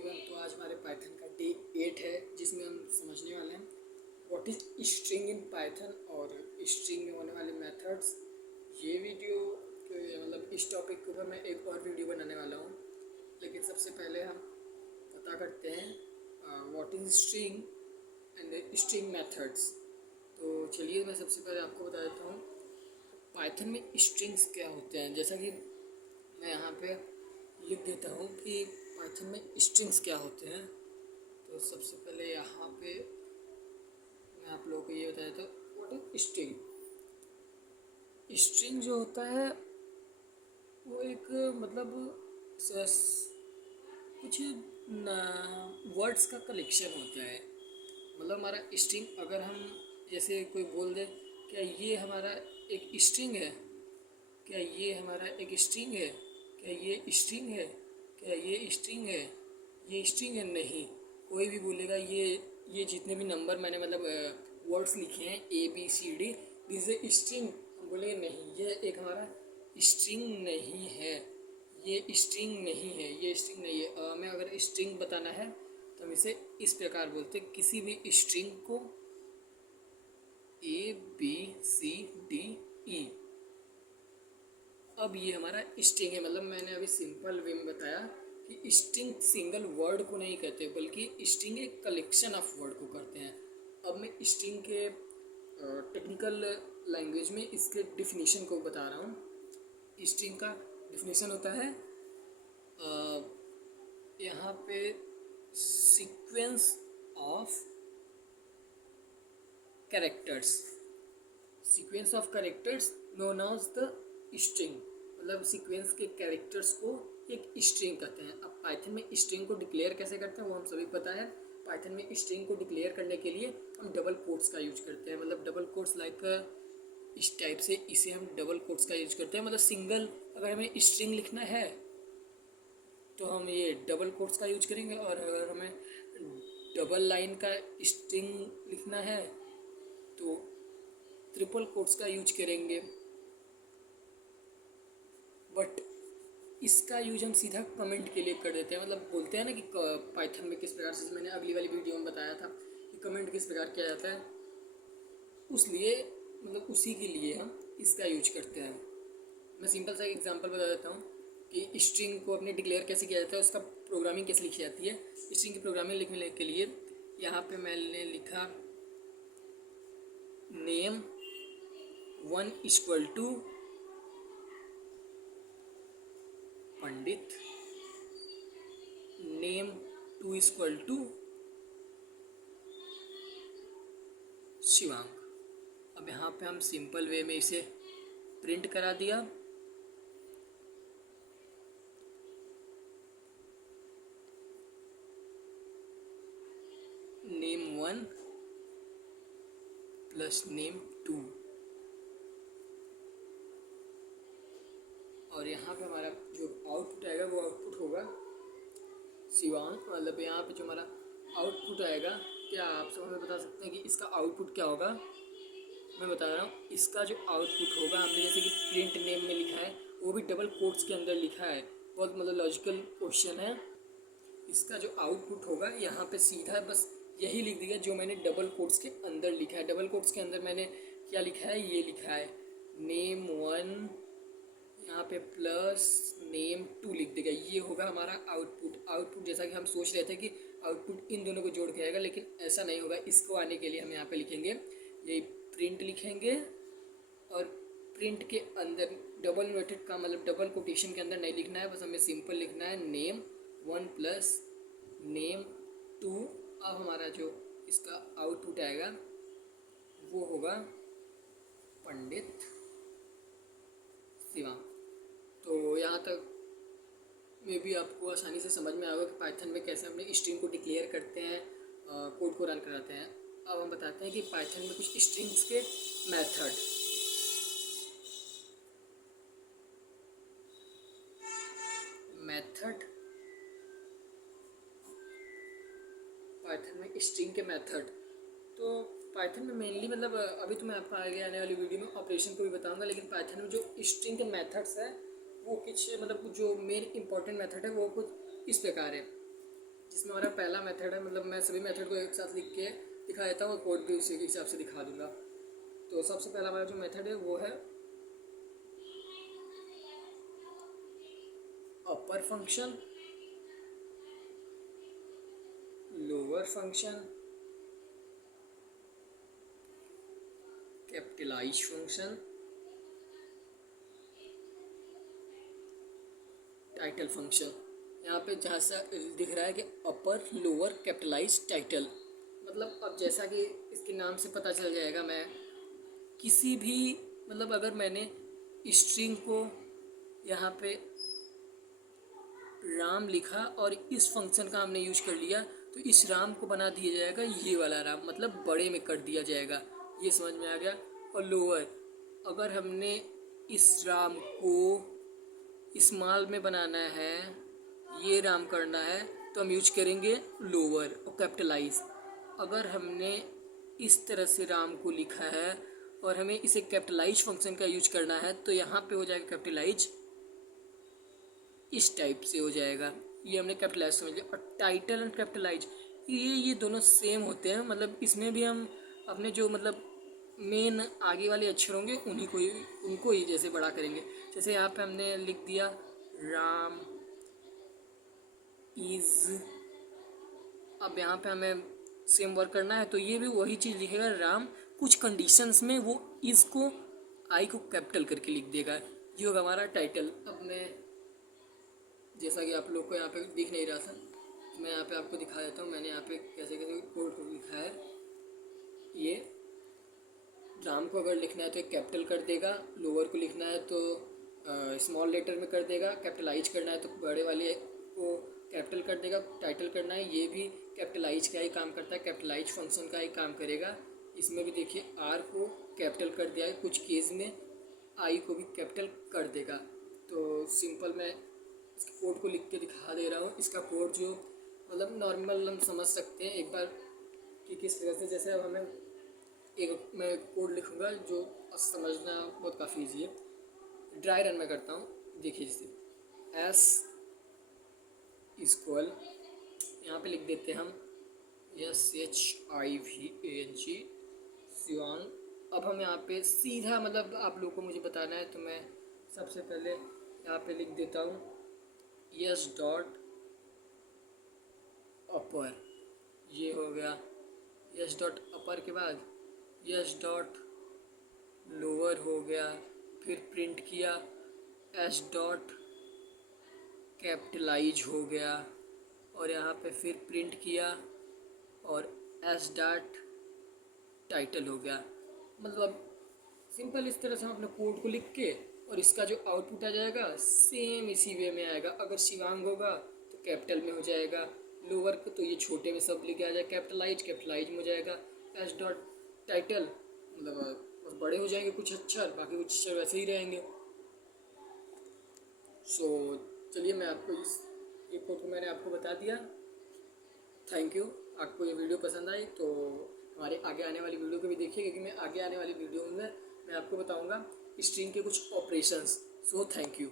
Everyone. तो आज हमारे पाइथन का डे 8 है जिसमें हम समझने वाले हैं what is string in Python और स्ट्रिंग में होने वाले मेथड्स। ये वीडियो मतलब इस टॉपिक के ऊपर मैं एक और वीडियो बनाने वाला हूँ, लेकिन सबसे पहले हम पता करते हैं what is string and string methods. तो चलिए मैं सबसे पहले आपको बता देता हूँ पाइथन में स्ट्रिंग्स क्या होते हैं। जैसा कि मैं यहाँ पे लिख देता हूँ कि पाइथन में स्ट्रिंग्स क्या होते हैं। तो सबसे पहले यहाँ पे मैं आप लोगों को ये बता देता हूँ व्हाट इज स्ट्रिंग। स्ट्रिंग जो होता है वो एक मतलब कुछ वर्ड्स का कलेक्शन होता है। मतलब हमारा स्ट्रिंग अगर हम जैसे कोई बोल दे क्या ये हमारा एक स्ट्रिंग है, क्या ये हमारा एक स्ट्रिंग है, क्या ये स्ट्रिंग है, क्या ये स्ट्रिंग है, ये स्ट्रिंग है। नहीं, कोई भी बोलेगा ये जितने भी नंबर मैंने मतलब वर्ड्स लिखे हैं ABCD दिस ए स्ट्रिंग, हम बोलेंगे नहीं ये एक हमारा स्ट्रिंग नहीं है, ये स्ट्रिंग नहीं है, ये स्ट्रिंग नहीं है। हमें अगर स्ट्रिंग बताना है तो हम इसे इस प्रकार बोलते हैं, किसी भी स्ट्रिंग को ABCDE। अब ये हमारा स्ट्रिंग है। मतलब मैंने अभी सिंपल वे में बताया कि स्ट्रिंग सिंगल वर्ड को नहीं कहते बल्कि स्ट्रिंग एक कलेक्शन ऑफ वर्ड को करते हैं। अब मैं स्ट्रिंग के टेक्निकल लैंग्वेज में इसके डिफिनीशन को बता रहा हूँ। स्ट्रिंग का डिफिनीशन होता है यहाँ पे sequence of characters, sequence of characters known as the string. मतलब सीक्वेंस के कैरेक्टर्स को एक स्ट्रिंग कहते हैं। अब पाइथन में स्ट्रिंग को डिक्लेयर कैसे करते हैं वो हम सभी पता है। पाइथन में स्ट्रिंग को डिक्लेयर करने के लिए हम डबल कोट्स का यूज करते हैं। मतलब डबल कोट्स लाइक इस टाइप से इसे हम डबल कोट्स का यूज करते हैं। मतलब सिंगल अगर हमें स्ट्रिंग लिखना है तो हम ये डबल कोट्स का यूज करेंगे, और अगर हमें डबल लाइन का स्ट्रिंग लिखना है तो ट्रिपल कोट्स का यूज करेंगे। बट इसका यूज हम सीधा कमेंट के लिए कर देते हैं। मतलब बोलते हैं ना कि पाइथन में किस प्रकार से, मैंने अगली वाली वीडियो में बताया था कि कमेंट किस प्रकार किया जाता है, उसलिए मतलब उसी के लिए हम इसका यूज करते हैं। मैं सिंपल सा एक एग्जांपल बता देता हूँ कि स्ट्रिंग को अपने डिक्लेयर कैसे किया जाता है, उसका प्रोग्रामिंग कैसे लिखी जाती है। स्ट्रिंग की प्रोग्रामिंग लिखने के लिए यहाँ पे मैंने लिखा name 1 equal to Pandit, name 2 equal to Shivang. अब यहाँ पे हम सिंपल वे में इसे प्रिंट करा दिया। नेम 1 प्लस नेम 2, और यहाँ पे हमारा जो आउटपुट आएगा वो आउटपुट होगा शिवांग। मतलब यहाँ पे जो हमारा आउटपुट आएगा, क्या आप सब हमें बता सकते हैं कि इसका आउटपुट क्या होगा? मैं बता रहा हूँ इसका जो आउटपुट होगा, हमने जैसे कि प्रिंट नेम में लिखा है वो भी डबल कोट्स के अंदर लिखा है। बहुत मतलब लॉजिकल क्वेश्चन है। इसका जो आउटपुट होगा यहाँ पे सीधा बस यही लिख दिया जो मैंने डबल कोट्स के अंदर लिखा है। डबल कोट्स के अंदर मैंने क्या लिखा है, ये लिखा है नेम 1 यहाँ पे प्लस नेम 2 लिख देगा। ये होगा हमारा आउटपुट जैसा कि हम सोच रहे थे कि आउटपुट इन दोनों को जोड़ के आएगा, लेकिन ऐसा नहीं होगा। इसको आने के लिए हम यहाँ पे लिखेंगे यही प्रिंट लिखेंगे, और प्रिंट के अंदर डबल इन्वर्टेड का मतलब डबल कोटेशन के अंदर नहीं लिखना है, बस हमें सिंपल लिखना है नेम 1 प्लस नेम 2। अब हमारा जो इसका आउटपुट आएगा वो होगा पंडित शिवा। तो यहाँ तक में भी आपको आसानी से समझ में आएगा कि पाइथन में कैसे अपने स्ट्रिंग को डिक्लेयर करते हैं, कोड को रन कराते हैं। अब हम बताते हैं कि पाइथन में कुछ स्ट्रिंग्स के मेथड। पाइथन में स्ट्रिंग के मेथड तो पाइथन में मेनली मतलब अभी तो मैं आपको आगे आने वाली वीडियो में ऑपरेशन को भी बताऊंगा, लेकिन पाइथन में जो स्ट्रिंग के मेथड्स है वो कुछ मतलब जो मेन इंपॉर्टेंट मेथड है वो कुछ इस प्रकार है। जिसमें हमारा पहला मेथड है, मतलब मैं सभी मेथड को एक साथ लिख के दिखा देता हूँ और कोड भी उसी के हिसाब से दिखा दूंगा। तो सबसे पहला हमारा जो मेथड है वो है upper function, lower function, capitalize function, title function. यहाँ पे जहाँ से दिख रहा है कि अपर, लोअर, कैपिटलाइज, टाइटल, मतलब अब जैसा कि इसके नाम से पता चल जाएगा, मैं किसी भी मतलब अगर मैंने स्ट्रिंग को यहाँ पे राम लिखा और इस फंक्शन का हमने यूज कर लिया तो इस राम को बना दिया जाएगा ये वाला राम, मतलब बड़े में कर दिया जाएगा। ये समझ में आ गया। और लोअर, अगर हमने इस राम को स्मॉल में बनाना है, ये राम करना है, तो हम यूज करेंगे लोअर। और कैपिटलाइज, अगर हमने इस तरह से राम को लिखा है और हमें इसे कैपिटलाइज फंक्शन का यूज करना है तो यहाँ पे हो जाएगा कैपिटलाइज, इस टाइप से हो जाएगा। ये हमने कैपिटलाइज समझ लिया। और टाइटल एंड कैपिटलाइज ये दोनों सेम होते हैं, मतलब इसमें भी हम अपने जो मतलब मेन आगे वाले अक्षर होंगे उनको ही जैसे बड़ा करेंगे। जैसे यहाँ पे हमने लिख दिया राम इज, अब यहाँ पे हमें सेम वर्क करना है तो ये भी वही चीज़ लिखेगा राम, कुछ कंडीशंस में वो इज को आई को कैपिटल करके लिख देगा। ये होगा हमारा टाइटल। अब मैं जैसा कि आप लोग को यहाँ पे दिख नहीं रहा था, मैं यहाँ पे आपको दिखा देता हूँ। मैंने यहाँ पे कैसे कैसे कोड को लिखा है। ये राम को अगर लिखना है तो एक कैपिटल कर देगा, लोअर को लिखना है तो स्मॉल लेटर में कर देगा, कैपिटलाइज करना है तो बड़े वाले को कैपिटल कर देगा, टाइटल करना है ये भी कैपिटलाइज का ही काम करता है, कैपिटलाइज फंक्शन का ही काम करेगा। इसमें भी देखिए आर को कैपिटल कर दिया है, कुछ केस में आई को भी कैपिटल कर देगा। तो सिंपल मैं इसके कोड को लिख के दिखा दे रहा हूँ। इसका कोड जो मतलब नॉर्मल हम समझ सकते हैं एक बार कि किस तरह से। जैसे अब हमें एक मैं कोड लिखूँगा जो समझना बहुत काफ़ी ईजी है। ड्राई रन में करता हूँ, देखिए जैसे एस इक्वल, यहाँ पे लिख देते हैं हम SHIVANG शिवांग। अब हम यहाँ पे सीधा मतलब आप लोग को मुझे बताना है तो मैं सबसे पहले यहाँ पे लिख देता हूँ यस डॉट अपर, ये हो गया। यस डॉट अपर के बाद यस डॉट लोअर हो गया, फिर प्रिंट किया एस डॉट कैपिटलाइज हो गया और यहाँ पे फिर प्रिंट किया और एस डॉट टाइटल हो गया। मतलब सिंपल इस तरह से हम अपने कोड को लिख के और इसका जो आउटपुट आ जाएगा सेम इसी वे में आएगा। अगर शिवांग होगा तो कैपिटल में हो जाएगा, लोअर को तो ये छोटे में सब लिखे आ जाएगा, कैपिटलाइज में हो जाएगा, एस डॉट टाइटल मतलब बस बड़े हो जाएंगे कुछ अक्षर, बाकी कुछ अक्षर वैसे ही रहेंगे। सो चलिए मैं आपको ये कोड को मैंने आपको बता दिया। Thank you. आपको ये वीडियो पसंद आई तो हमारे आगे आने वाली वीडियो को भी देखिए, क्योंकि मैं आगे आने वाली वीडियो में मैं आपको बताऊंगा स्ट्रिंग के कुछ ऑपरेशंस। So thank you.